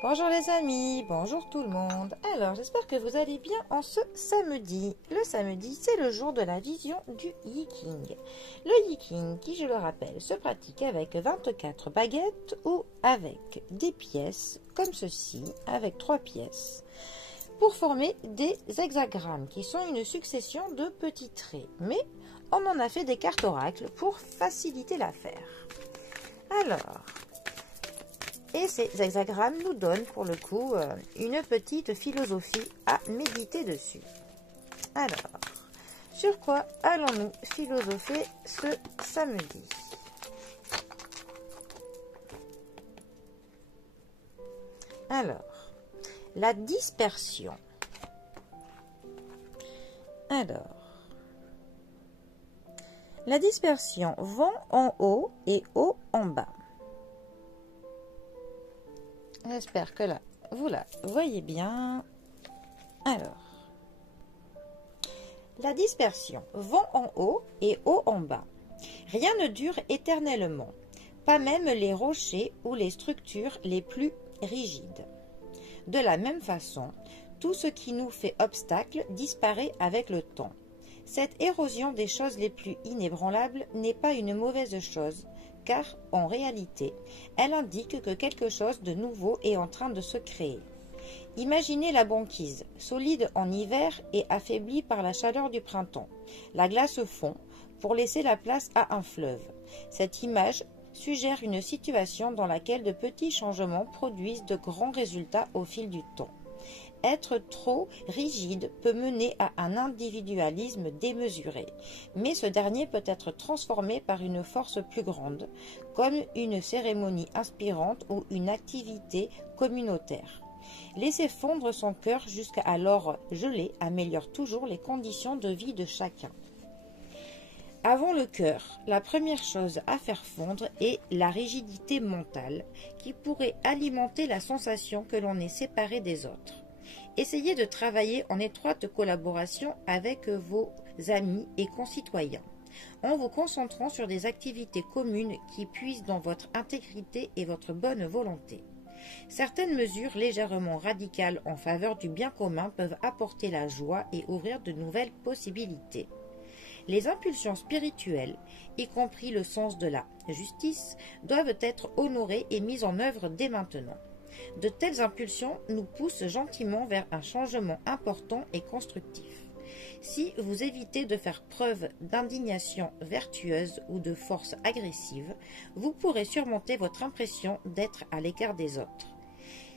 Bonjour les amis, bonjour tout le monde. Alors j'espère que vous allez bien en ce samedi. Le samedi, c'est le jour de la vision du Yiking. Le Yiking, qui je le rappelle, se pratique avec 24 baguettes ou avec des pièces comme ceci, avec 3 pièces, pour former des hexagrammes qui sont une succession de petits traits. Mais on en a fait des cartes oracles pour faciliter l'affaire. Alors... Et ces hexagrammes nous donnent pour le coup une petite philosophie à méditer dessus. Alors, sur quoi allons-nous philosopher ce samedi? Alors, la dispersion. Alors, la dispersion, vent en haut et eau en bas. J'espère que là, vous la voyez bien. Alors, la dispersion, vent en haut et eau en bas. Rien ne dure éternellement, pas même les rochers ou les structures les plus rigides. De la même façon, tout ce qui nous fait obstacle disparaît avec le temps. Cette érosion des choses les plus inébranlables n'est pas une mauvaise chose, car en réalité, elle indique que quelque chose de nouveau est en train de se créer. Imaginez la banquise, solide en hiver et affaiblie par la chaleur du printemps. La glace fond pour laisser la place à un fleuve. Cette image suggère une situation dans laquelle de petits changements produisent de grands résultats au fil du temps. Être trop rigide peut mener à un individualisme démesuré, mais ce dernier peut être transformé par une force plus grande, comme une cérémonie inspirante ou une activité communautaire. Laisser fondre son cœur jusqu'à alors gelé améliore toujours les conditions de vie de chacun. Avant le cœur, la première chose à faire fondre est la rigidité mentale, qui pourrait alimenter la sensation que l'on est séparé des autres. Essayez de travailler en étroite collaboration avec vos amis et concitoyens, en vous concentrant sur des activités communes qui puisent dans votre intégrité et votre bonne volonté. Certaines mesures légèrement radicales en faveur du bien commun peuvent apporter la joie et ouvrir de nouvelles possibilités. Les impulsions spirituelles, y compris le sens de la justice, doivent être honorées et mises en œuvre dès maintenant. De telles impulsions nous poussent gentiment vers un changement important et constructif. Si vous évitez de faire preuve d'indignation vertueuse ou de force agressive, vous pourrez surmonter votre impression d'être à l'écart des autres.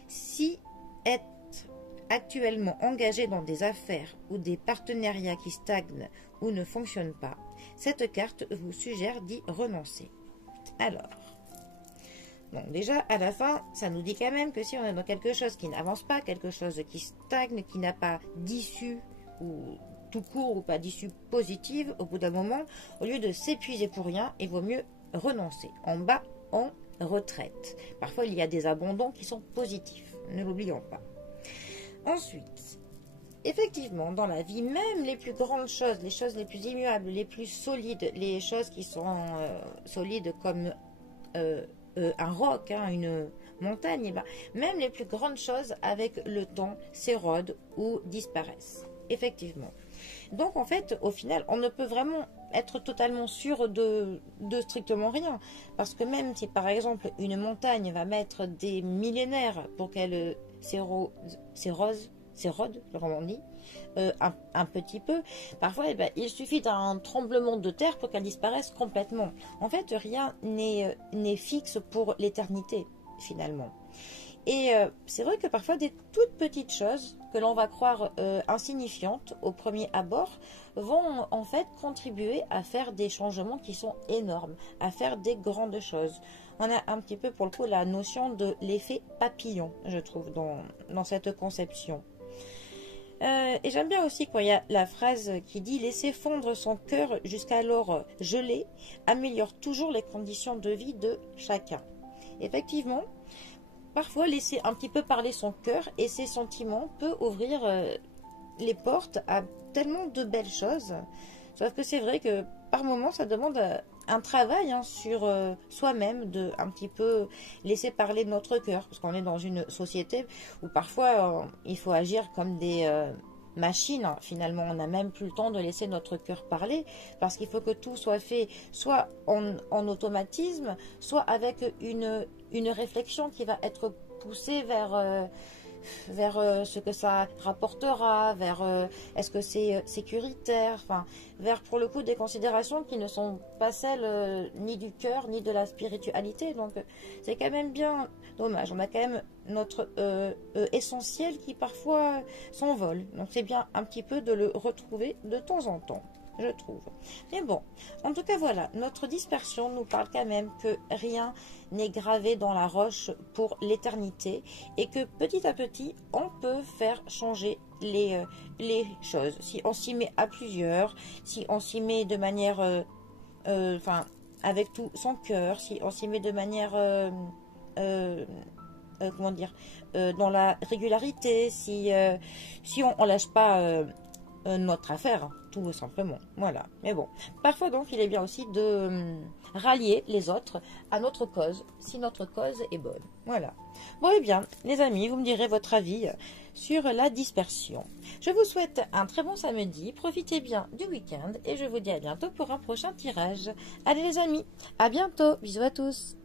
Si êtes actuellement engagé dans des affaires ou des partenariats qui stagnent ou ne fonctionnent pas, cette carte vous suggère d'y renoncer. Alors, bon, déjà, à la fin, ça nous dit quand même que si on est dans quelque chose qui n'avance pas, quelque chose qui stagne, qui n'a pas d'issue, ou tout court, ou pas d'issue positive, au bout d'un moment, au lieu de s'épuiser pour rien, il vaut mieux renoncer. En bas, en retraite. Parfois, il y a des abandons qui sont positifs, ne l'oublions pas. Ensuite, effectivement, dans la vie, même les plus grandes choses, les choses les plus immuables, les plus solides, les choses qui sont solides comme... un roc, une montagne, et ben, même les plus grandes choses avec le temps s'érodent ou disparaissent. Effectivement. Donc en fait, au final, on ne peut vraiment être totalement sûr de strictement rien. Parce que même si par exemple une montagne va mettre des millénaires pour qu'elle s'érode, on dit, un petit peu. Parfois, il suffit d'un tremblement de terre pour qu'elle disparaisse complètement. En fait, rien n'est fixe pour l'éternité, finalement. Et c'est vrai que parfois, des toutes petites choses que l'on va croire insignifiantes au premier abord vont en fait contribuer à faire des changements qui sont énormes, à faire des grandes choses. On a un petit peu pour le coup la notion de l'effet papillon, je trouve, dans cette conception. Et j'aime bien aussi quand il y a la phrase qui dit « Laisser fondre son cœur jusqu'alors gelé améliore toujours les conditions de vie de chacun. » Effectivement, parfois laisser un petit peu parler son cœur et ses sentiments peut ouvrir les portes à tellement de belles choses. Sauf que c'est vrai que par moments ça demande un travail hein, sur soi-même, de un petit peu laisser parler notre cœur, parce qu'on est dans une société où parfois il faut agir comme des machines. Finalement, on n'a même plus le temps de laisser notre cœur parler, parce qu'il faut que tout soit fait soit en automatisme, soit avec une réflexion qui va être poussée vers ce que ça rapportera, vers est-ce que c'est sécuritaire, enfin, vers pour le coup des considérations qui ne sont pas celles ni du cœur ni de la spiritualité. Donc c'est quand même bien dommage. On a quand même notre essentiel qui parfois s'envole. Donc c'est bien un petit peu de le retrouver de temps en temps, je trouve. Mais bon, en tout cas voilà, notre dispersion nous parle quand même que rien n'est gravé dans la roche pour l'éternité et que petit à petit, on peut faire changer les choses. Si on s'y met à plusieurs, si on s'y met de manière, enfin, avec tout son cœur, si on s'y met de manière, comment dire, dans la régularité, si on lâche pas notre affaire, tout simplement. Voilà. Mais bon, parfois donc, il est bien aussi de rallier les autres à notre cause, si notre cause est bonne. Voilà. Bon, et bien, les amis, vous me direz votre avis sur la dispersion. Je vous souhaite un très bon samedi, profitez bien du week-end et je vous dis à bientôt pour un prochain tirage. Allez les amis, à bientôt, bisous à tous.